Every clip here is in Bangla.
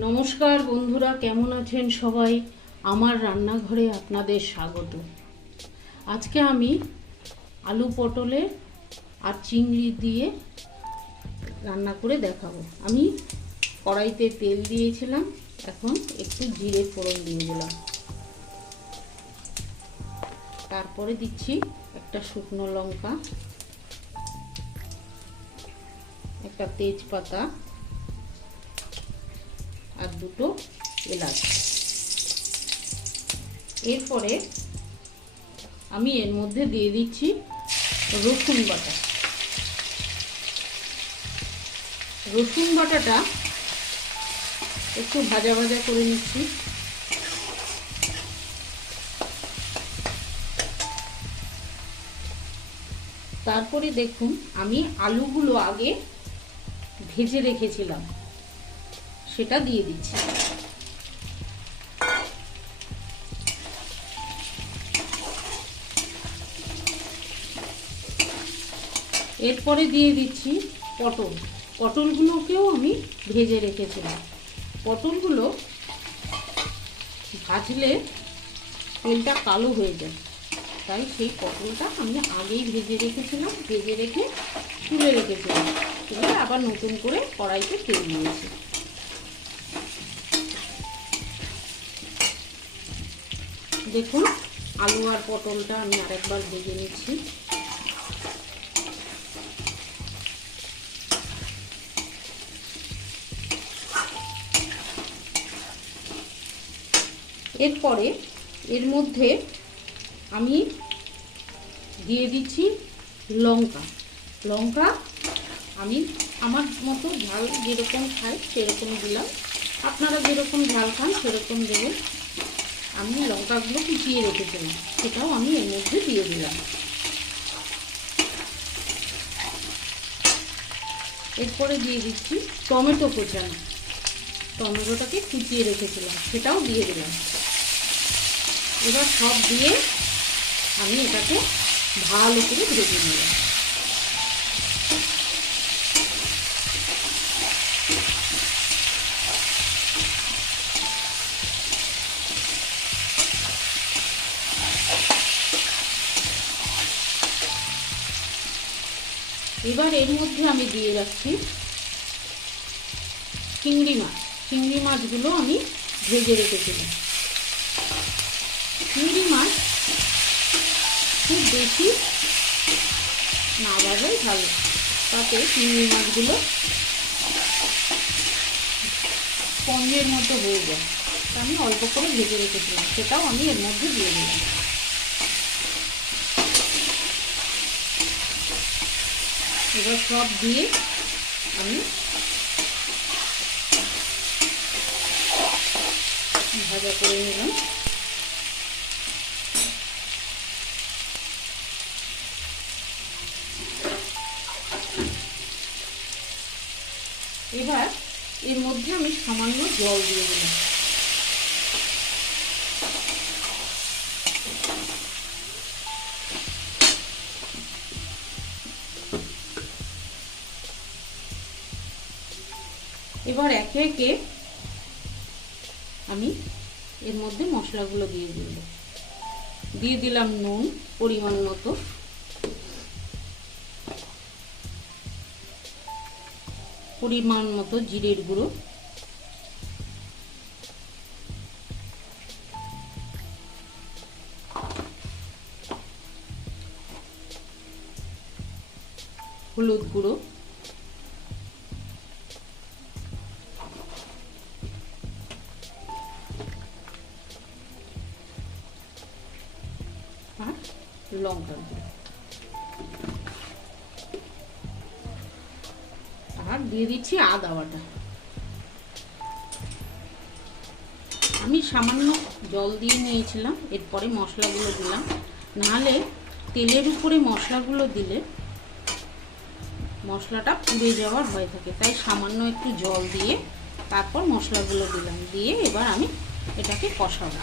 নমস্কার বন্ধুরা, কেমন আছেন সবাই? আমার রান্নাঘরে আপনাদের স্বাগত। আজকে আমি আলু পটলের আর চিংড়ি দিয়ে রান্না করে দেখাবো। আমি কড়াইতে তেল দিয়েছিলাম, এখন একটু জিরে ফোড়ন দিয়ে দিলাম। তারপরে দিচ্ছি একটা শুকনো লঙ্কা, একটা তেজপাতা দুটো এলাচ। এরপরে আমি এর মধ্যে দিয়ে দিচ্ছি রসুন বাটা। রসুন বাটাটা একটু ভাজা ভাজা করে নিচ্ছি। তারপরে দেখুন, আমি আলুগুলো আগে ভেজে রেখেছিলাম। সেটা দিয়ে দিচ্ছি। এরপরে দিয়ে দিচ্ছি পটল। পটলগুলোকেও আমি ভেজে রেখেছিলাম। পটলগুলো ভাজলে তেলটা কালো হয়ে যায়। তাই সেই পটলটা আমি আগেই ভেজে রেখেছিলাম, ভেজে রেখে তুলে রেখেছিলাম। তুলে আবার নতুন করে কড়াইতে তেল দিয়েছি। দেখুন, আলু আর পটলটা আমি আরেকবার ভেজে নিচ্ছি। এরপরে এর মধ্যে আমি দিয়ে দিচ্ছি লঙ্কা। লঙ্কা আমি আমার মতো ঝাল যেরকম খাই, সেরকম দিলাম। আপনারা যেরকম ঝাল খান, সেরকম দেবেন। আমি লঙ্কাগুলো কুচিয়ে রেখেছিলাম। সেটাও আমি এর মধ্যে দিয়ে দিলাম। এরপরে দিয়ে দিচ্ছি টমেটো কোচানো। টমেটোটাকে কুচিয়ে রেখেছিলাম, সেটাও দিয়ে দিলাম। এবার সব দিয়ে আমি এটাকে ভালো করে ভেজে নিলাম। এবার এর মধ্যে আমি দিয়ে রাখছি চিংড়ি মাছ। চিংড়ি মাছগুলো আমি ভেজে রেখেছিলাম। চিংড়ি মাছ খুব বেশি না বাজাই ভালো, তাতে চিংড়ি মাছগুলো স্পঞ্জের মতো হয়ে যায়। আমি অল্প করে ভেজে রেখেছিলাম, সেটাও আমি এর মধ্যে দিয়ে দিলাম। এবার সব দিয়ে আমি ভাজা করে নিলাম। এবার এর মধ্যে আমি সামান্য জল দিয়ে দিলাম। এবার একে একে আমি এর মধ্যে মশলাগুলো দিয়ে দিল দিয়ে দিলাম নুন, পরিমাণ মতো। পরিমাণ মতো জিরের গুঁড়ো। লঙ্কার গুঁড়ো আর দিয়ে দিচ্ছি আদা আমি সামান্য জল দিয়ে নিয়েছিলাম, এরপরে মশলাগুলো দিলাম। নাহলে তেলের উপরে মশলাগুলো দিলে মশলাটা পুড়ে যাওয়ার ভয় থাকে। তাই সামান্য একটু জল দিয়ে তারপর মশলাগুলো দিলাম। দিয়ে এবার আমি এটাকে কষাবো।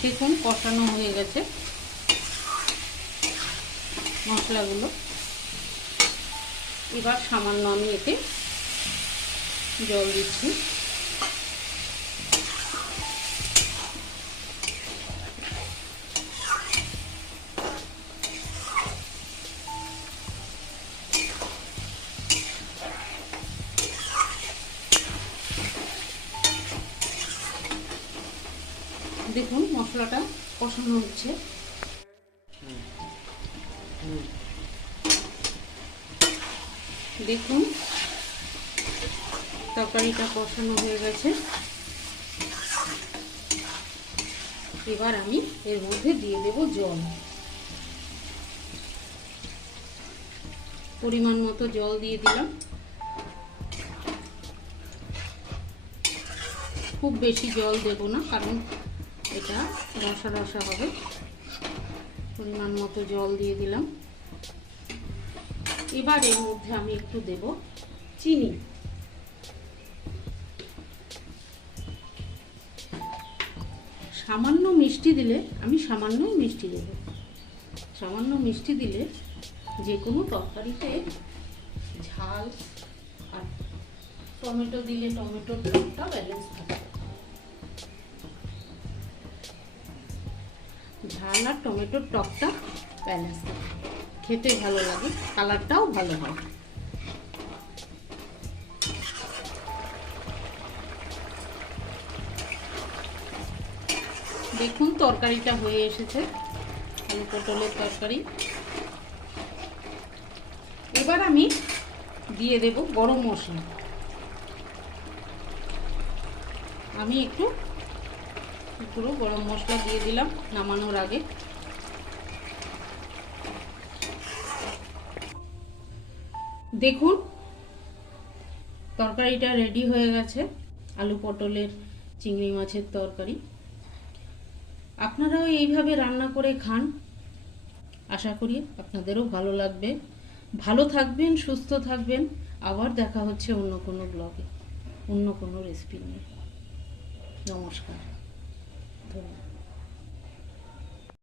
দেখুন কষানো হয়ে গেছে মশলাগুলো। এবার সামান্য আমি এতে জল দিচ্ছি। দেখুন মশলাটা কষানো হচ্ছে। দেখুন তরকারিটা কষানো হয়ে গেছে। এবার আমি এর মধ্যে দিয়ে দেব জল। পরিমাণ মতো জল দিয়ে দিলাম। খুব বেশি জল দেব না, কারণ এটা রসা রসা হবে। পরিমাণ মতো জল দিয়ে দিলাম। এবার এর মধ্যে আমি একটু দেব চিনি। সামান্য মিষ্টি দিলে, আমি সামান্যই মিষ্টি দেব। সামান্য মিষ্টি দিলে যে কোনো তরকারিতে ঝাল আর টমেটো দিলে টমেটোর ব্যালেন্স থাকে। ঝাল আর টমেটোর টকটা ব্যালেন্স খেতে ভালো লাগে, কালারটাও ভালো হয়। দেখুন, তরকারিটা হয়ে এসেছে, আলু পটলের তরকারি। এবার আমি দিয়ে দেব গরম মশলা। আমি একটু পুরো গরম মশলা দিয়ে দিলাম নামানোর আগে। দেখুন, তরকারিটা রেডি হয়ে গেছে। আলু পটলের চিংড়ি মাছের তরকারি। আপনারাও এইভাবে রান্না করে খান। আশা করি আপনাদেরও ভালো লাগবে। ভালো থাকবেন, সুস্থ থাকবেন। আবার দেখা হচ্ছে অন্য কোনো ব্লগে অন্য কোনো রেসিপি নিয়ে। নমস্কার।